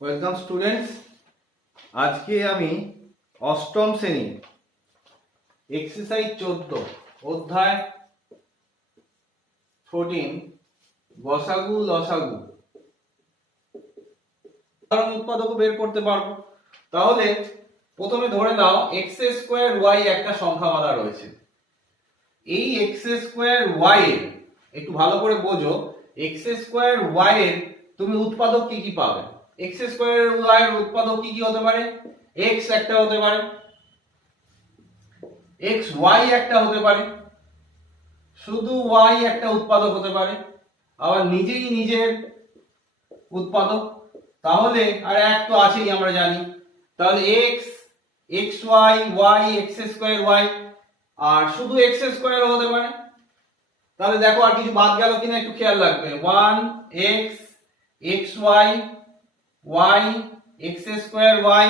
Welcome students. আজকে আমি অষ্টম শ্রেণী এক্সারসাইজ 14 অধ্যায় 14 গসাগু লসাগু সাধারণ উৎপাদক বের করতে পারবো। তাহলে প্রথমে ধরে নাও x স্কয়ার y একটা সংখ্যামালা রয়েছে। এই x স্কয়ার y এর একটু ভালো করে বোঝো, x স্কয়ার y এর তুমি উৎপাদক কি কি পাবে। x স্কয়ার y এর উৎপাদক কি কি হতে পারে? x একটা হতে পারে, x y একটা হতে পারে, শুধু y একটা উৎপাদক হতে পারে, আবার নিজেই নিজের উৎপাদক। তাহলে আর এক তো আছেই আমরা জানি। তাহলে x xy y x square y আর শুধু x স্কয়ার হতে পারে। তাহলে দেখো আর কিছু বাদ গেল কিনা একটু খেয়াল রাখবে। 1x xy y x square y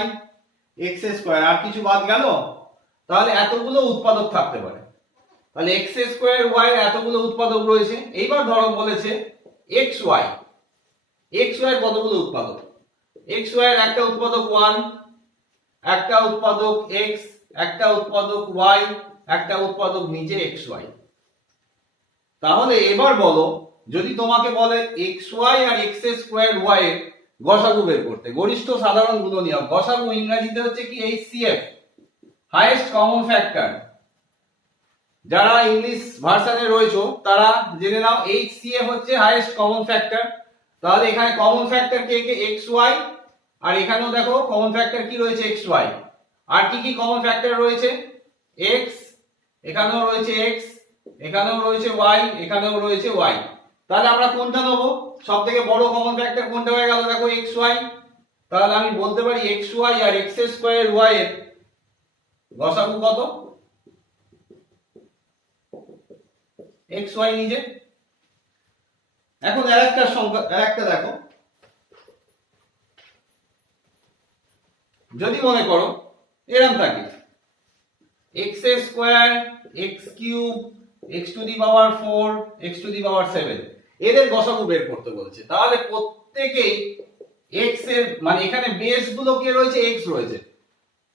x square, আর কিছু বাদ গেল? তাহলে এতগুলো উৎপাদক থাকতে পারে। তাহলে x স্কয়ার y এর এতগুলো উৎপাদক রয়েছে। এইবার ধরো বলেছে xy এর কতগুলো উৎপাদক? xy এর একটা উৎপাদক 1, একটা উৎপাদক x, একটা উৎপাদক y, একটা উৎপাদক নিচে xy। তাহলে এবার বলো, যদি তোমাকে বলে xy আর x স্কয়ার y এর গসাগু বের করতে, গরিষ্ঠ সাধারণ গুণনীয়ক। গসাগু ইংরেজিতে হচ্ছে কি HCF, হাইয়েস্ট কমন ফ্যাক্টর। যারা ইংলিশ ভার্সনে রয়েছে তারা জেনে নাও HCF হচ্ছে হাইয়েস্ট কমন ফ্যাক্টর। তাহলে এখানে কমন ফ্যাক্টর কে কে? xy, আর এখানেও দেখো কমন ফ্যাক্টর কি রয়েছে? xy। আর কি কি কমন ফ্যাক্টর রয়েছে? x, এখানেও রয়েছে x, এখানেও রয়েছে y, এখানেও রয়েছে y। তাহলে আমরা কোনটা নেব? সবথেকে বড় কমন ফ্যাক্টর কোনটা হয়ে গেল? দেখো xy। তাহলে আমি বলতে পারি xy আর x স্কয়ার y এর গসাগু কত? xy নিজে। এখন আরেকটা সংখ্যা, আরেকটা দেখো, যদি মনে করো এরকম থাকে x square x cube x to the power 4 x to the power 7, এদের গসাগু বের করতে বলছে। তাহলে প্রত্যেকই x এর মানে এখানে বেস গুলো কে রয়েছে? x রয়েছে।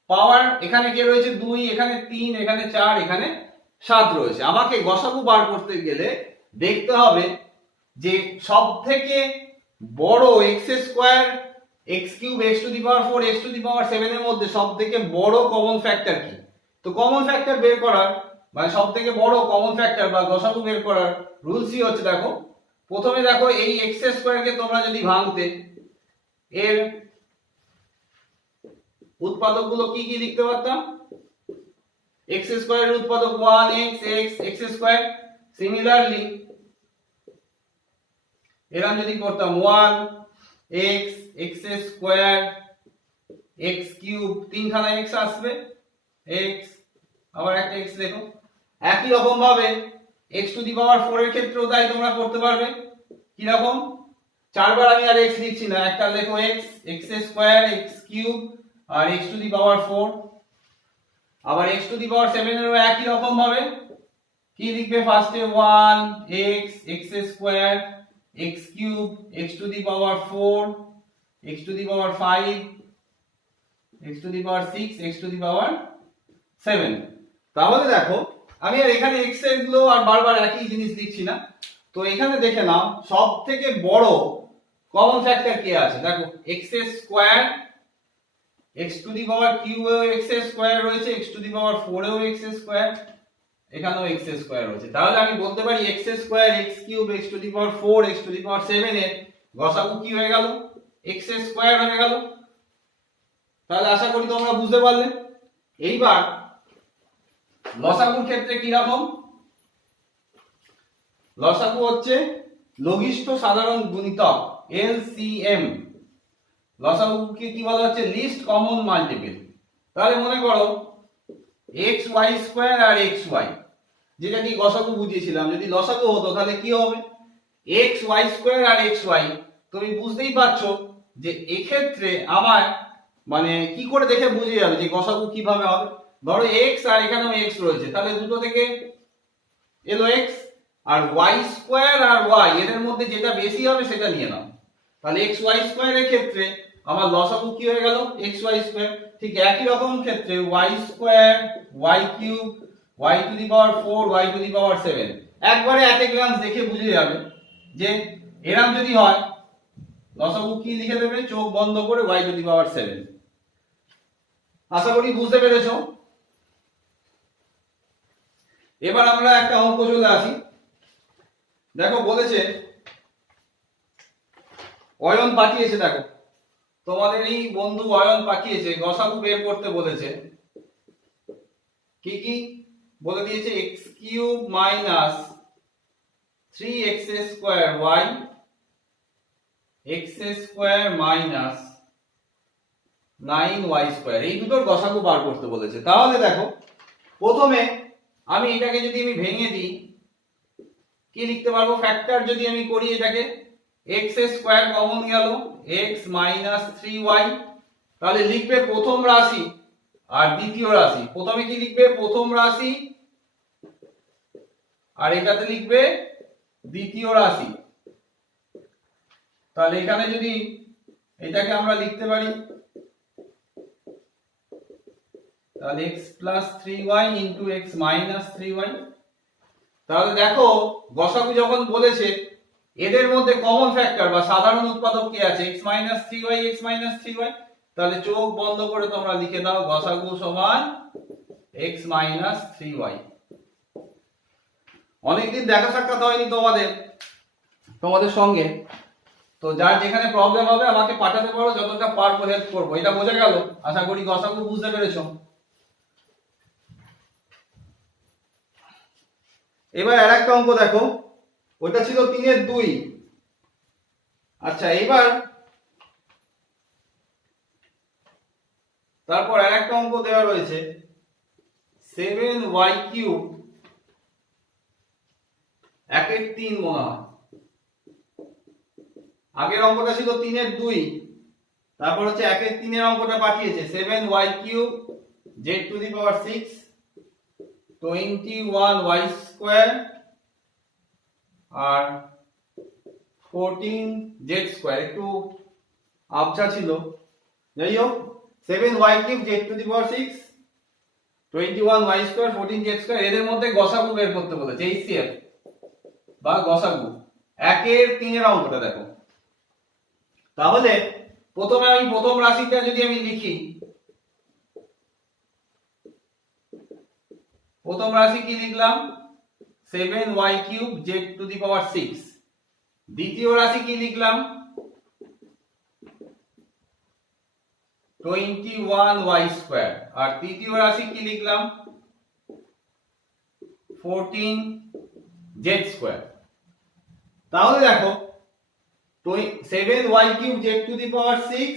পাওয়ার এখানে কে রয়েছে? 2, এখানে 3, এখানে 4, এখানে 7 রয়েছে। আমাকে গসাগু বার করতে গেলে দেখতে হবে যে সবথেকে বড় x square x cube x to the power 4 x to the power 7 এর মধ্যে সবথেকে বড় কমন ফ্যাক্টর কি। তো কমন ফ্যাক্টর বের করার মানে সবথেকে বড় কমন ফ্যাক্টর বা গসাগু বের করার রুলসই হচ্ছে, দেখো প্রথমে দেখো এই x স্কয়ার কে তোমরা যদি ভাঙতে, এর উৎপাদক গুলো কি কি লিখতে পারতাম? x স্কয়ার এর উৎপাদক 1x x x square. Similarly এরকম যদি করতাম 1x x square x cube, তিনখানা x আসবে x, আবার একটা x দেখো। একই রকম ভাবে x টু দি পাওয়ার 4 এর ক্ষেত্রেও তাই তোমরা করতে পারবে। কি রকম? চারবার আমি আর x লিখছি না, একটা লেখো x x square x cube আর x টু দি পাওয়ার 4। আবার x টু দি পাওয়ার 7 এরও একই রকম ভাবে কি লিখবে? ফার্স্টে 1x x square x cube x to the power 4 x to the power 5 x to the power 6 x to the power 7। তাহলে দেখো আমি আর এখানে x এর গুলো আর বারবার একই জিনিস লিখছি না। তো এখানে দেখে নাও সবথেকে বড় কমন ফ্যাক্টর কে আছে। দেখো x square x to the power cube এও x স্কয়ার রয়েছে, x টু দি পাওয়ার 4 এও x স্কয়ার, এখানেও x স্কয়ার রয়েছে। তাহলে আমি বলতে পারি x square x cube x to the power 4 x to the power 7 এর গসাগু কি হয়ে গেল? x স্কয়ার হয়ে গেল। তাহলে আশা করি তোমরা বুঝতে পারলে। এইবার লসাগুর ক্ষেত্রে কি রকম? লসাগু হচ্ছে লঘিষ্ঠ সাধারণ গুণিতক LCM। লসাগুকে কি বলা হচ্ছে? List common multiple. তাহলে মনে করো xy স্কয়ার আর xy, যেটা কি গসাগু বুঝিয়েছিলাম, যদি লসাগু হতো তাহলে কি হবে? xy স্কয়ার আর xy। তুমি বুঝতেই পারছো যে এক্ষেত্রে আমার মানে কি করে দেখে বুঝে যাবে যে গসাগু কিভাবে হবে। ধরো x আর এখানেও x রয়েছে, তাহলে দুটো থেকে এলো x, আর y স্কয়ার আর y এদের মধ্যে যেটা বেশি হবে সেটা নিয়ে নাও। তাহলে xy স্কয়ার এর ক্ষেত্রে আমার লসাগু কি হয়ে গেল এক্স ওয়াই স্কোয়ার। ঠিক একই রকম ক্ষেত্রে y square y cube y to the power 4 y to the power 7 একবারে এট এ গ্লান্স দেখে বুঝে যাবে যে এরকম যদি হয় লসাগু কি লিখে দেবে চোখ বন্ধ করে ওয়াই টু দি পাওয়ার 7। আশা করি বুঝতে পেরেছো। এবার আমরা একটা অঙ্ক চলে আসি। দেখো বলেছে অয়ন পাঠিয়েছে, দেখো তোমাদের এই বন্ধু অয়ন পাঠিয়েছে গসাগু বের করতে বলেছে। কি কি বলে দিয়েছে? x cube minus 3x square y x square minus 9y square, এই দুটোর গসাগু বার করতে বলেছে। তাহলে দেখো প্রথমে আমি এটাকে যদি আমি ভেঙে দিই কি লিখতে পারবো? ফ্যাক্টর যদি আমি করি এটাকে x স্কয়ার কমন গেল x মাইনাস 3y, তাহলে লিখবে প্রথম রাশি আর দ্বিতীয় রাশি। প্রথমে কি লিখবে? প্রথম রাশি, আর এটাতে লিখবে দ্বিতীয় রাশি। তাহলে এখানে যদি এটাকে আমরা লিখতে পারি তাহলে x plus 3y into x minus 3y। তাহলে দেখো গসাগু যখন বলেছে এদের মধ্যে কমন ফ্যাক্টর বা সাধারণ উৎপাদক কি আছে? x minus 3y x minus 3y। তাহলে চোখ বন্ধ করে তোমরা লিখে দাও গসাগু সমান x মাইনাস 3y। অনেকদিন দেখা সাক্ষাৎ হয়নি তোমাদের সঙ্গে, তো যার যেখানে প্রবলেম হবে আমাকে পাঠাতে পারো, যতটা পারবো হেল্প করবো। এটা বোঝা গেল? আশা করি গসাগু বুঝতে পেরেছো। এবার আরেকটা অঙ্ক দেখো, ওটা ছিল 3 এর 2। আচ্ছা এবার তারপর আরেকটা অঙ্ক দেওয়া রয়েছে 7y কিউব 1 এর 3 মনে হয়। আগের অঙ্কটা ছিল 3 এর 2, তারপর হচ্ছে 1 এর 3 এর অঙ্কটা পাঠিয়েছে 7y cube z to the power 6 21y square আর 14z স্কয়ার। একটু আবছা ছিল, যাই হোক 7y cube z to the power 6 21y square 14z square, এদের মধ্যে গসাগু বের করতে বলেছে, HCF বা গসাগু। 1 এর 3 এর অঙ্কটা দেখো। তাহলে প্রথমে আমি প্রথম রাশিটা যদি আমি লিখি, প্রথম রাশি কি লিখলাম? 7y cube z to the power 6। দ্বিতীয় রাশি কি লিখলাম? 21y square. আর তৃতীয় রাশি কি লিখলাম? 14z square. তাহলে দেখো 7y cube z to the power 6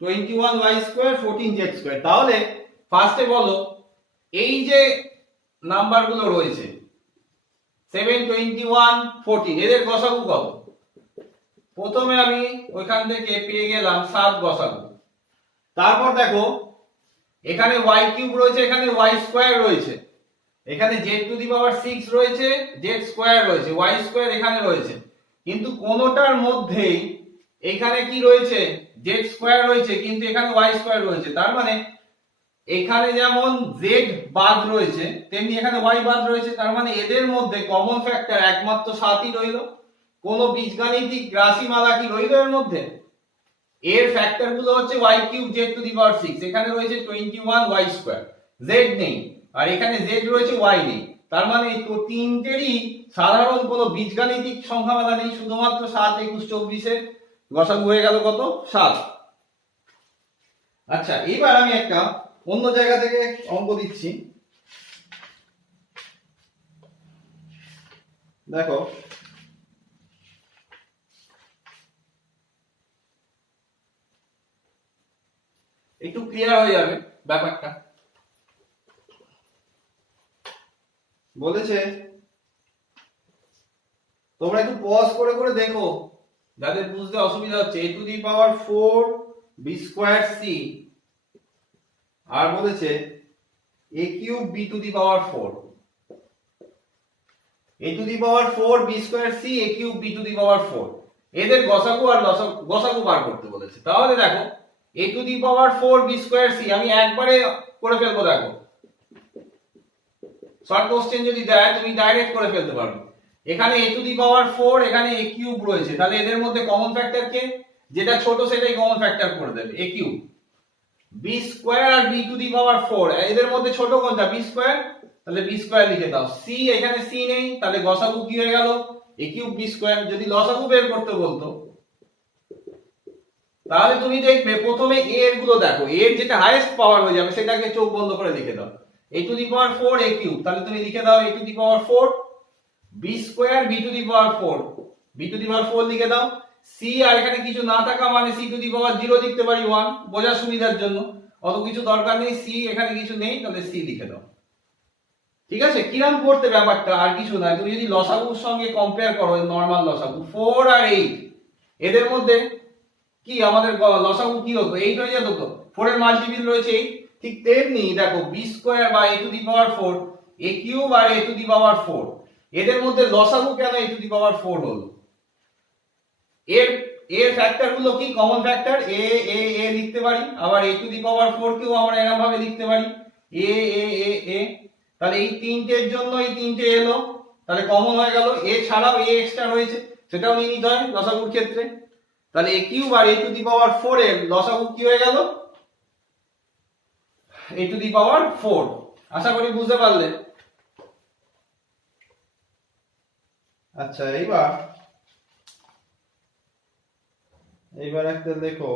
21y square 14z square. তাহলে ফার্স্টে বলো এই যে নাম্বারগুলো রয়েছে 7 21 14 এদের গসাগু কত? প্রথমে আমি ওইখান থেকে পেয়ে গেলাম 7 গসাগু। তারপর দেখো এখানে y কিউব রয়েছে, এখানে y স্কয়ার রয়েছে, এখানে z টু দি পাওয়ার 6 রয়েছে, z স্কয়ার রয়েছে, y স্কয়ার এখানে রয়েছে, কিন্তু কোনোটার মধ্যেই এখানে কি রয়েছে? z স্কয়ার রয়েছে, কিন্তু এখানে y স্কয়ার রয়েছে। তার মানে এখানে যেমন z বাদ রয়েছে তেমনি এখানে y বাদ রয়েছে। তার মানে এদের মধ্যে কমন ফ্যাক্টর একমাত্র 7ই রইল। কোন বীজগাণিতিক রাশিমালা কি রইল এর মধ্যে? এর ফ্যাক্টর গুলো হচ্ছে y cube z to the power 6, এখানে রয়েছে 21y স্কয়ার, z নেই, আর এখানে z রয়েছে y নেই। তার মানে তো তিনটেরই সাধারণ কোনো বীজগাণিতিক সংখ্যামালা নেই, শুধুমাত্র 7 21 24 এর গসাগু হয়ে গেল কত? 7। আচ্ছা এবার আমি একটা অন্য জায়গা থেকে অঙ্ক দিচ্ছি। দেখো একটু ক্লিয়ার হয়ে যাবে ব্যাপারটা। বলেছে তোমরা একটু পজ করে করে দেখো, যাদের বুঝতে অসুবিধা হচ্ছে। a to the power 4 b square c, আর বলেছে a cube b to the power 4। a to the power 4 b square c a cube b to the power 4, এদের গসাগু আর গসাগু বার করতে বলেছে। তাহলে দেখো a to the power 4 b square c আমি একবারে করে ফেলবো। দেখো শর্ট কোশ্চেন যদি দেয় তুমি ডাইরেক্ট করে ফেলতে পারো। এখানে a টু দি পাওয়ার 4, এখানে a কিউব রয়েছে, তাহলে এদের মধ্যে কমন ফ্যাক্টর কে? যেটা ছোট সেটাই কমন ফ্যাক্টর করে দেবে, a কিউব। b স্কয়ার আর b টু দি পাওয়ার 4, এদের মধ্যে ছোট কোনটা? b স্কয়ার, তাহলে b স্কয়ার লিখে দাও। c, এখানে c নেই, তাহলে গসাগু কি হয়ে গেল? a cube b square. যদি লসাগু বের করতে বলতো তাহলে তুমি দেখবে প্রথমে a এর গুলো দেখো, a এর যেটা হাইয়েস্ট পাওয়ার হয়ে যাবে সেটাকে চোখ বন্ধ করে লিখে দাও, a to the power 4 a cube. তাহলে তুমি লিখে দাও a to the power 4 b square b to the power 4, b to the power 4 লিখে দাও। c, আর এখানে কিছু না থাকা মানে c টু দি পাওয়ার 0 লিখতে পারি 1, বোঝার সুবিধার জন্য, অত কিছু দরকার নেই। c, এখানে কিছু নেই, তাহলে c লিখে দাও। ঠিক আছে, কিরম করতে ব্যাপারটা, আর কিছু না। তুমি যদি লসাগুর সঙ্গে কম্পেয়ার করো, নরমাল লসাগু 4 আর 8, এদের মধ্যে কি আমাদের লসাগু কি হতো? 8 হয়ে যেত তো, 4 এর মাল্টিপল রয়েছে 8। ঠিক তেমনি দেখো b স্কয়ার বা a to the power 4, a cube আর a টু দি পাওয়ার 4, এদের মধ্যে লসাগু কেন a টু দি পাওয়ার 4 হলো? এর ফ্যাক্টর গুলো কি? Common factor a a a লিখতে পারি, আবার a টু দি পাওয়ার 4 কেও আমরা এরকম ভাবে লিখতে পারি a a a a। তাহলে এই তিনটের জন্য এই তিনটে এলো, তাহলে কমন হয়ে গেল। a ছাড়াও a এক্সট্রা রয়েছে, সেটাও নিয়ে নিতে হয় লসাগুর ক্ষেত্রে। তাহলে a কিউব আর a টু দি পাওয়ার 4 এর লসাগু কি হয়ে গেল? a to the power 4। আশা করি বুঝতে পারলে। আচ্ছা, এইবার একটা দেখো,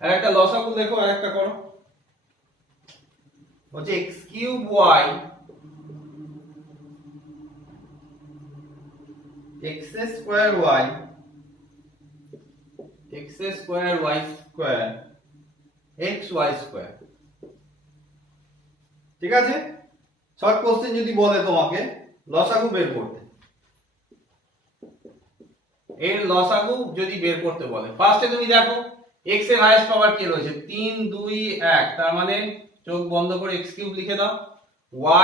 আর একটা লসাগু দেখো, আর একটা করো, হচ্ছে x cube y x square y x square y square x y square. ঠিক আছে, শর্ট কোশ্চেন যদি বলে তোমাকে লসাগু বের করতে, এর লসাগু যদি বের করতে বলে, ফার্স্টে তুমি দেখো x এর হাইয়েস্ট পাওয়ার কি রয়েছে? 3 2 1, তার মানে চোখ বন্ধ করে x কিউব লিখে দাও,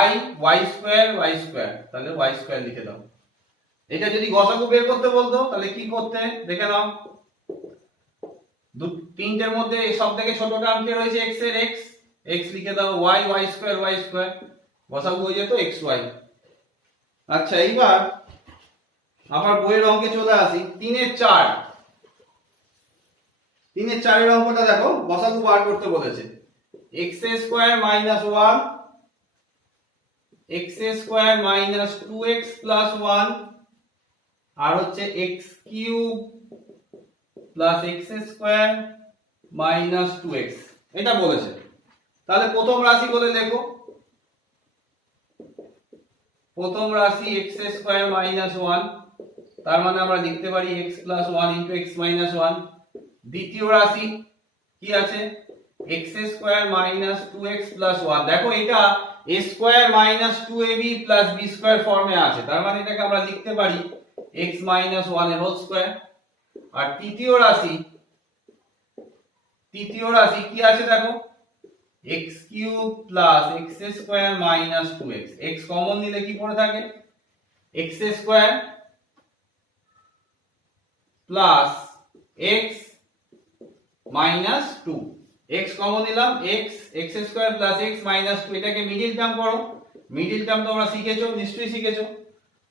y y square y square, তাহলে y স্কয়ার লিখে দাও। এটা যদি গসাগু বের করতে বলতো তাহলে কি করতে দেখে নাও। তিনটের মধ্যে সবথেকে ছোট টার্ম কে রয়েছে? x এর x, x লিখে দাও, y y square y square, গসাগু হয়ে যেত xy। আচ্ছা, এইবার আবার বইয়ের অঙ্কে চলে আসি। 3 এর 4, 3 এর 4 এর অঙ্কটা দেখো, গসাগু বার করতে বলেছে। x square minus 1 x square minus 2x plus 1 আর হচ্ছে x cube plus x square minus 2x, এটা বলেছে। তাহলে প্রথম রাশি বলে লেখো, প্রথম রাশি x স্কয়ার মাইনাস 1, তার মানে আমরা লিখতে পারি x plus 1 into x minus 1। দ্বিতীয় রাশি কি আছে? x square minus 2x plus 1। দেখো এটা a square minus 2ab plus b square ফর্মে আছে, তার মানে এটাকে আমরা লিখতে পারি x মাইনাস 1 এর হোল স্কয়ার। আর তৃতীয় রাশি কি আছে দেখো, x cube plus x square minus 2x, x common নিলে কি পড়ে থাকে? x square plus x minus 2, x common নিলাম, x square plus x minus 2, এটাকে মিডল টার্ম করো। মিডল টার্ম তোমরা শিখেছো, নিশ্চয়ই শিখেছো।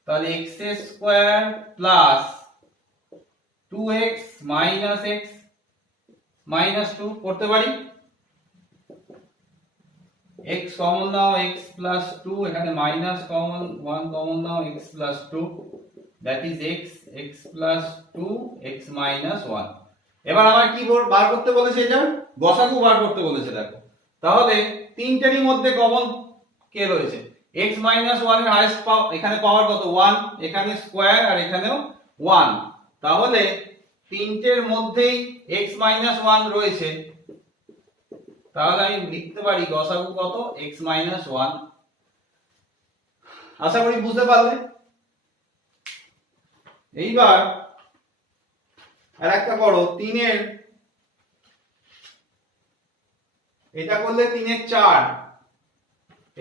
তাহলে x square plus 2x minus x minus 2 করতে পারি। x কমন নাও, x প্লাস 2, এখানে minus common 1 common now, x plus 2, that is x plus 2 x minus 1। এবার আমার কি বার করতে বলেছে? এটা গসাগু বার করতে বলেছে। দেখো তাহলে তিনটেরই মধ্যে কমন কে রয়েছে? x মাইনাস 1 এর হাইয়েস্ট এখানে পাওয়ার কত? 1, এখানে স্কয়ার আর এখানেও 1, তাহলে তিনটের মধ্যেই x মাইনাস 1 রয়েছে, তাহলে আমি লিখতে পারি গসাগু কত? x minus 1। আশা করি বুঝতে পারলে। এইবার আর একটা করো, 3 এর এটা করলে 3/4,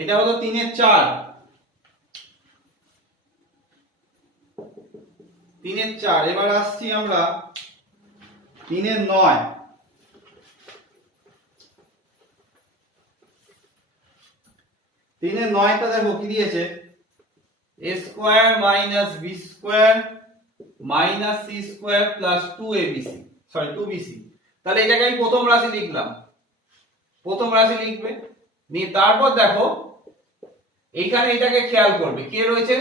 এটা হলো 3/4, 3/4। এবার আসছি আমরা 3/9। 3/9টা দেখো কি দিয়েছে, a square minus b square minus c square plus 2abc, sorry 2bc। তাহলে এটাকে আমি প্রথম রাশি লিখলাম, প্রথম রাশি লিখবে নিয়ে তারপর দেখো এইখানে এটাকে খেয়াল করবে কে রয়েছে,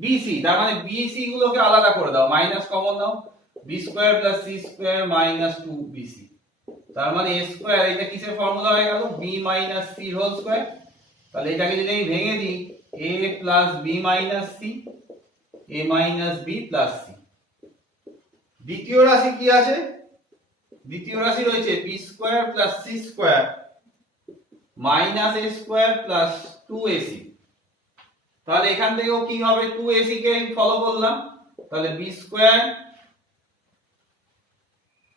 bc। তার মানে bc গুলোকে আলাদা করে দাও, মাইনাস কমন দাও, b square plus c square minus 2bc। তার মানে a স্কয়ার, এটা কিসের ফর্মুলা হয়ে গেল, b minus c whole square. তাহলে এটাকে যদি আমি ভেঙে দিই, a plus b minus c, a minus b plus c। দ্বিতীয় রাশি কি আছে, দ্বিতীয় রাশি রয়েছে b square plus c square minus a square plus 2ac। তাহলে এখান থেকেও কি হবে, 2ac কে ফলো করলাম, তাহলে b square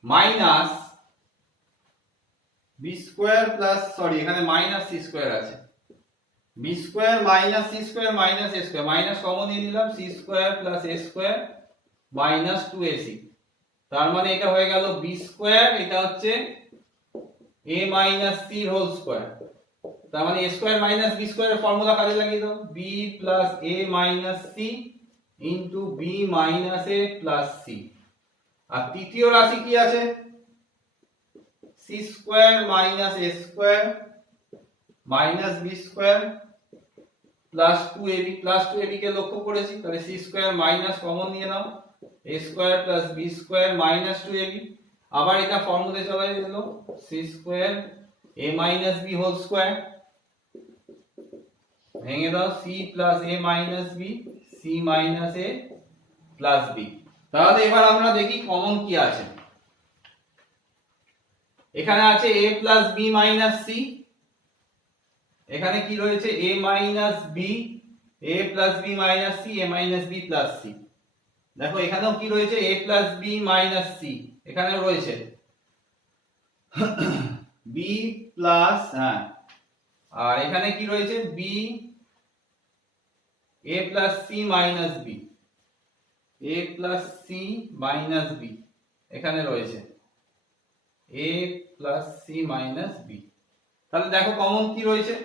minus b square plus, sorry এখানে মাইনাস c স্কয়ার আছে, b square minus c square minus a square, minus common নিয়ে নিলাম, c square plus a square minus 2ac। তার মানে এটা হয়ে গেল b স্কয়ার, এটা হচ্ছে a minus c whole square. তার মানে a স্কয়ার মাইনাস b স্কয়ারের ফর্মুলা কাজে লাগিয়ে দাও, b plus a minus c into b minus a plus c। আর তৃতীয় রাশি কি আছে, c square minus a square minus b square plus 2ab, plus 2ab কে লক্ষ্য করেছি, তাহলে c স্কয়ার মাইনাস কমন নিয়ে নাও, a square plus b square minus 2ab। আবার এটা ফর্মুলা চলে গেল, c square a minus b whole square, ভেঙে দাও, c plus a minus b, c minus a plus b। তাহলে এবার আমরা দেখি কমন কি আছে। এখানে আছে a plus b minus c, এখানে কি রয়েছে a minus b, a plus b minus c, a minus b plus c। দেখো এখানেও কি রয়েছে, a plus b minus c, এখানেও রয়েছে b প্লাস, হ্যাঁ, আর এখানে কি রয়েছে b, a plus c minus b, a plus c minus b, এখানে রয়েছে a plus c minus b। তাহলে দেখো কমন কি রয়েছে,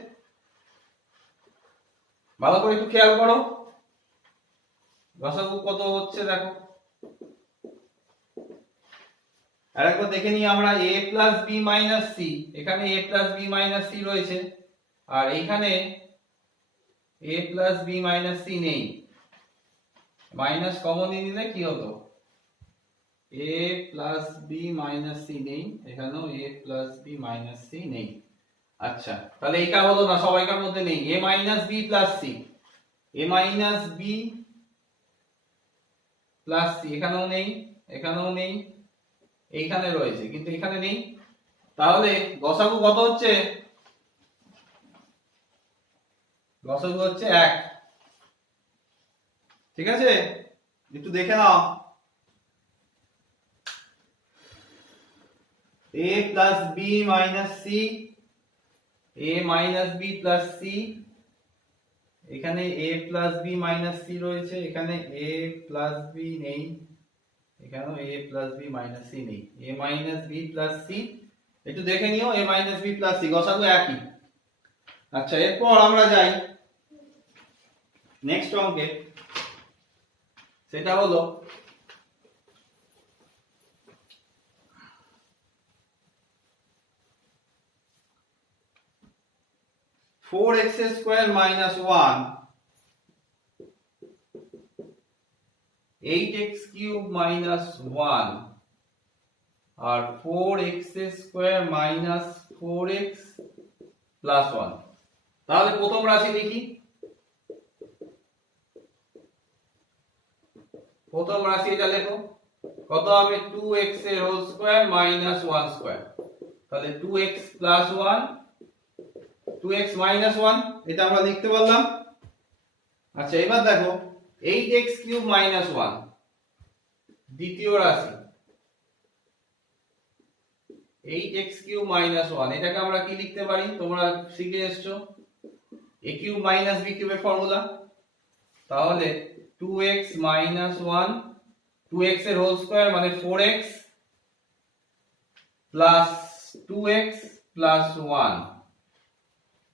ভালো করে একটু খেয়াল করো, লসাগু কত হচ্ছে দেখো, আরেকবার দেখে নিই আমরা, a plus b minus c, এখানে a plus b minus c রয়েছে, আর এইখানে a plus b minus c নেই, মাইনাস কমন নিয়ে নিলে কি হতো, a plus b minus c নেই, এখানেও a plus b minus c নেই। আচ্ছা, তাহলে এটা হলো না, সবাইকার মধ্যে নেই, a minus b plus c, a minus b plus c, এখানেও নেই, এখানেও নেই, এইখানে রয়েছে কিন্তু এখানে নেই। তাহলে গসাগু কত হচ্ছে, গসাগু হচ্ছে 1। ঠিক আছে, একটু দেখে নাও, a plus b minus c, a minus b plus c, এখানে a plus b minus c রয়েছে, এখানে a প্লাস b নেই, এখানেও a plus b minus c নেই, a minus b plus c, একটু দেখে নিও, a minus b plus c, গসাগু একই। আচ্ছা, এরপর আমরা যাই নেক্সট অঙ্কে, সেটা হলো four x square minus 1, 8x cube minus 1 আর 4x square minus 4x plus 1। তাহলে প্রথম রাশি লিখি, প্রথম রাশি এটা লেখো, কত হবে, 2x এর হোল স্কয়ার মাইনাস 1 স্কয়ার, তাহলে 2x প্লাস 1, 2x মাইনাস 1, এটা আমরা লিখতে পারলাম। আচ্ছা, এবার দেখো 8x কিউব মাইনাস 1, দ্বিতীয় রাশি 8x³ - 1, এটাকে আমরা কি লিখতে পারি? তোমরা শিখে এসছো a³ - b³ এর ফর্মুলা। তাহলে 2x - 1, 2x এর হোল স্কয়ার মানে 4x প্লাস 2x প্লাস 1।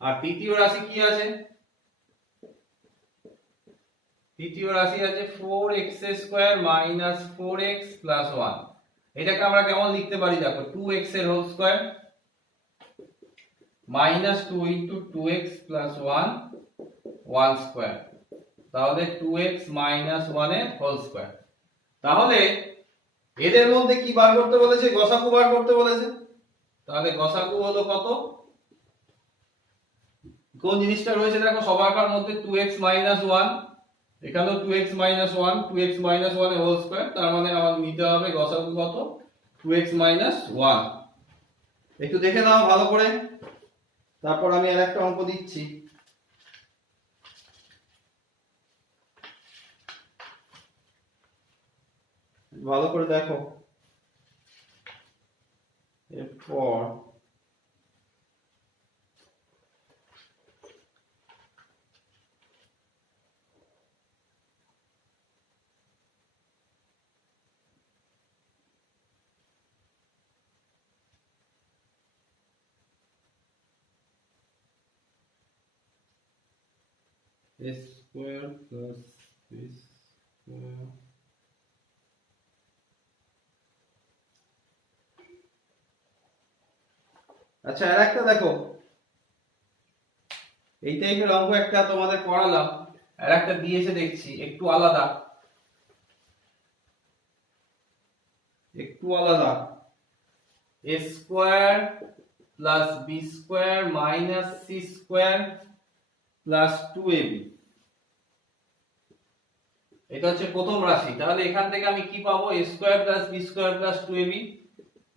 আর তৃতীয় রাশি কি আছে? তৃতীয় রাশি আছে 4x² - 4x প্লাস 1। এটাকে আমরা কেমন লিখতে পারি? দেখো 2x এর whole square -2 * 2x plus 1 1 square, তাহলে 2x - 1 এর হোল স্কয়ার। তাহলে এদের মধ্যে কি বার করতে বলেছে? গসাগু বার করতে বলেছে। তাহলে গসাগু হলো কত? কোন জিনিসটা রয়েছে দেখো সবার মধ্যে 2x - 1, এখানেও 2x - 1, 2x - 1 এর হোল স্কয়ার, তার মানে আমাদের নিতে হবে গসাগু কত? 2x - 1। একটু দেখে নাও ভালো করে, তারপর আমি আরেকটা অঙ্ক দিচ্ছি। ভালো করে দেখো। এরপর a square plus b square আচ্ছা আর একটা দেখো, এই টাইপের অঙ্ক একটা তোমাদের করালাম, আর একটা দিয়েছে দেখছি একটু আলাদা, a square plus b square minus c square plus 2ab। এটা হচ্ছে প্রথম রাশি। তাহলে এখান থেকে আমি কি পাবো? a square plus b square plus 2ab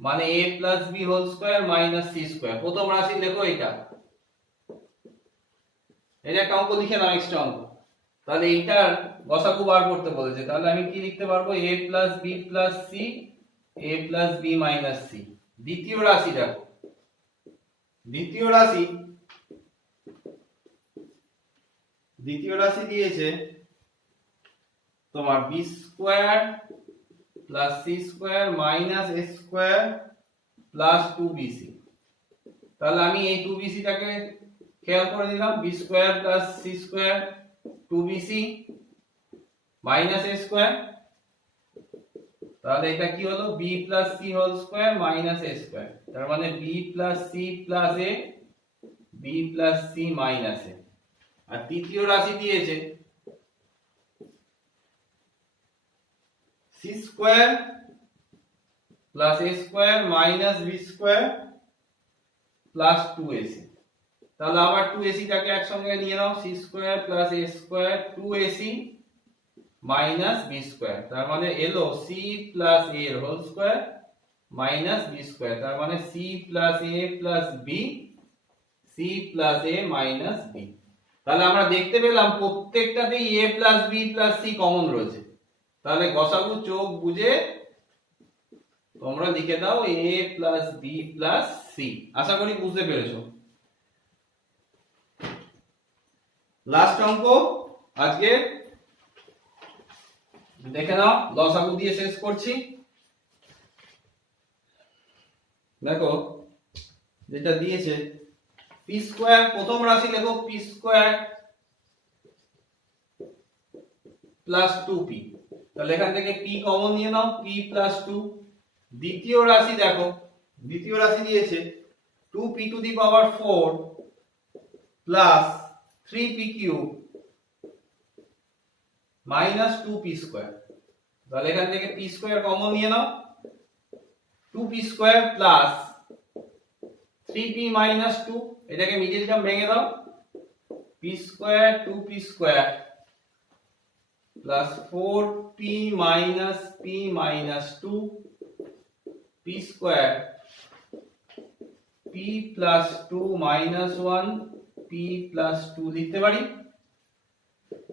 মানে a plus b whole square minus c square। প্রথম রাশি লেখো এটা। এটা একটা অঙ্ক লিখে নাও, এক্সট্রা অঙ্ক। তাহলে এইটার গসাগু বার করতে বলেছে, তাহলে আমি কি লিখতে পারবো? a plus b plus c, a plus b minus c। দ্বিতীয় রাশি দেখো, দ্বিতীয় রাশি দিয়েছে তোমার b square plus c square minus a square plus 2bc। তাহলে আমি এই 2bc টাকে খেয়াল করে নিলাম, b square plus c square 2bc minus a square. তাহলে এটা কি হলো? b plus c whole square minus a square, তার মানে b plus c plus a, b plus c minus a। আর তৃতীয় রাশি দিয়েছে c square plus a square minus b square plus 2ac। তাহলে আবার 2ac টাকে একসঙ্গে নিয়ে নাও, c square plus a square 2ac minus b square, তার মানে এলো c প্লাস a এর whole square minus b square, তার মানে c plus a plus b, c plus a minus b। তাহলে আমরা দেখতে পেলাম প্রত্যেকটাতেই a plus b plus c common রয়েছে। তাহলে গসাগু চোখ বুঝে তোমরা লিখে দাও a plus b plus c। আশা করি বুঝতে পেরেছো। লাস্ট অঙ্ক আজকে দেখে নাও, লসাগু দিয়ে শেষ করছি। দেখো যেটা দিয়েছে p স্কয়ার, প্রথম রাশি লেখো p স্কয়ার প্লাস 2p। তাহলে এখান থেকে p কমন নিয়ে নাও, p প্লাস 2। দ্বিতীয় রাশি দেখো, দ্বিতীয় রাশি দিয়েছে 2p two the power 4 plus 3p cube minus 2p square. তাহলে এখান থেকে p স্কয়ার কমন নিয়ে নাও, 2p square plus 3p minus 2, এটাকে মিডল টার্ম ভেঙে দাও, p square 2p square plus 4p minus p minus 2, p square p plus 2 minus 1, p plus 2 লিখতে পারি।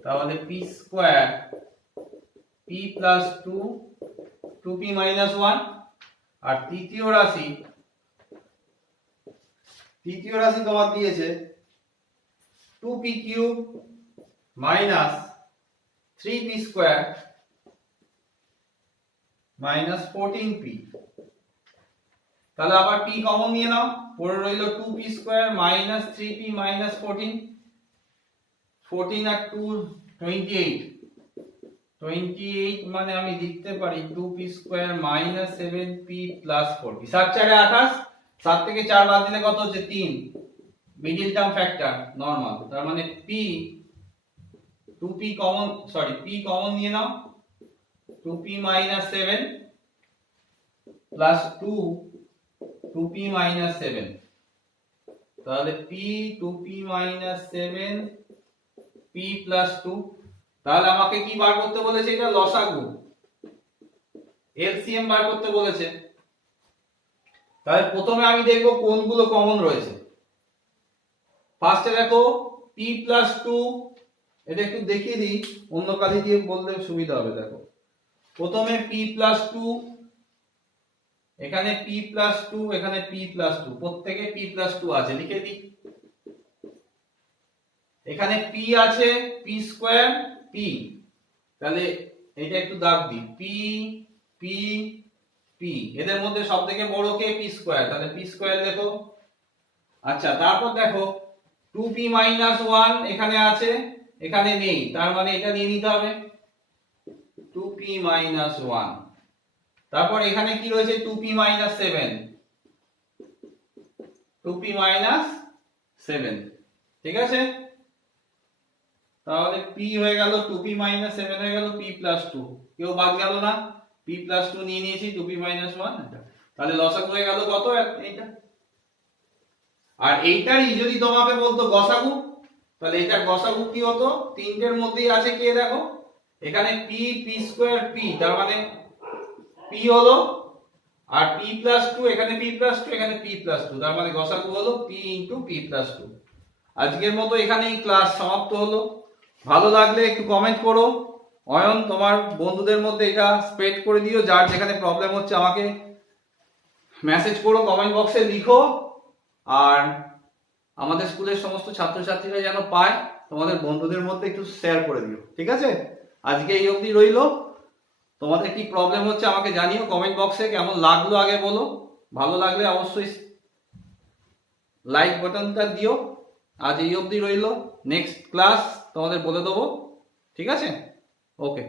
তাহলে p square p plus 2, 2p minus 1। আর তৃতীয় রাশি তৃতীয় রাশি তোমার দিয়েছে 2p cube minus 3p square minus 14p। তাহলে আবার p কমন নিয়ে নাও, পড়ে রইল 2p square minus 3p minus 14, 14 আর 2 28, 28 মানে আমি লিখতে পারি 2p square minus 7p plus 4p। 7 4 28, 7 থেকে 4 বাদ দিলে কত হচ্ছে 3, মিডল টার্ম ফ্যাক্টর নরমাল, তার মানে p 2p common p common নিয়ে নাও, 2p minus 7 plus 2p minus 7, তাহলে p 2p minus 7 p plus 2। তাহলে আমাকে কি বার করতে বলেছে? এটা লসাগু, এলসিএম বার করতে বলেছে। তাহলে প্রথমে আমি দেখব কোনগুলো কমন রয়েছে। ফার্স্টে দেখো p প্লাস 2, এটা একটু দেখিয়ে দিই, অন্য কালি দিয়ে বলতে সুবিধা হবে। দেখো প্রথমে p প্লাস 2, এখানে p প্লাস 2, এখানে p প্লাস 2, প্রত্যেকে p প্লাস 2 আছে, লিখে দিই। এখানে p আছে p স্কয়ার p, তাহলে এটা একটু দাগ দিই, p p p, এদের মধ্যে সবথেকে বড় কে? p স্কয়ার, তাহলে p স্কয়ার দেখো। আচ্ছা, তারপর দেখো 2p মাইনাস 1 এখানে আছে, এখানে নেই, তার মানে এটা নিয়ে নিতে হবে 2p মাইনাস 1। তারপর এখানে কি রয়েছে? 2p মাইনাস 7, 2p মাইনাস 7, ঠিক আছে। তাহলে p হয়ে গেল 2p মাইনাস 7 হয়ে গেল p প্লাস 2, কেউ বাদ গেল না, p প্লাস 2 নিয়ে নিয়েছি, 2p মাইনাস 1, তাহলে লসাগু হয়ে গেল কত? এইটা। আর এইটারই যদি তোমাকে বলতো গসাগু, তাহলে এটা গসাগু কি হতো? তিনটের মধ্যেই আছে কে? দেখো এখানে p p স্কয়ার p, তার মানে p হলো, আর p প্লাস 2, এখানে p প্লাস 2, এখানে p প্লাস 2, তার মানে গসাগু হলো p ইনটু p প্লাস 2। আজকের মতো এখানেই ক্লাস সমাপ্ত হলো। ভালো লাগলে একটু কমেন্ট করো, অয়ন তোমার বন্ধুদের মধ্যে এটা স্প্রেড করে দিও, যার যেখানে প্রবলেম হচ্ছে আমাকে মেসেজ করো, কমেন্ট বক্সে লিখো। আর আমাদের স্কুলের সমস্ত ছাত্রছাত্রীরা যেন পায়, তোমাদের বন্ধুদের মধ্যে একটু শেয়ার করে দিও, ঠিক আছে। আজকে এই অবধি রইলো। তোমাদের কি প্রবলেম হচ্ছে আমাকে জানিও কমেন্ট বক্সে, কেমন লাগলো আগে বলো, ভালো লাগলে অবশ্যই লাইক বাটনটা দিও। আজ এই অবধি রইলো, নেক্সট ক্লাস তোমাদের বলে দেবো, ঠিক আছে। ওকে।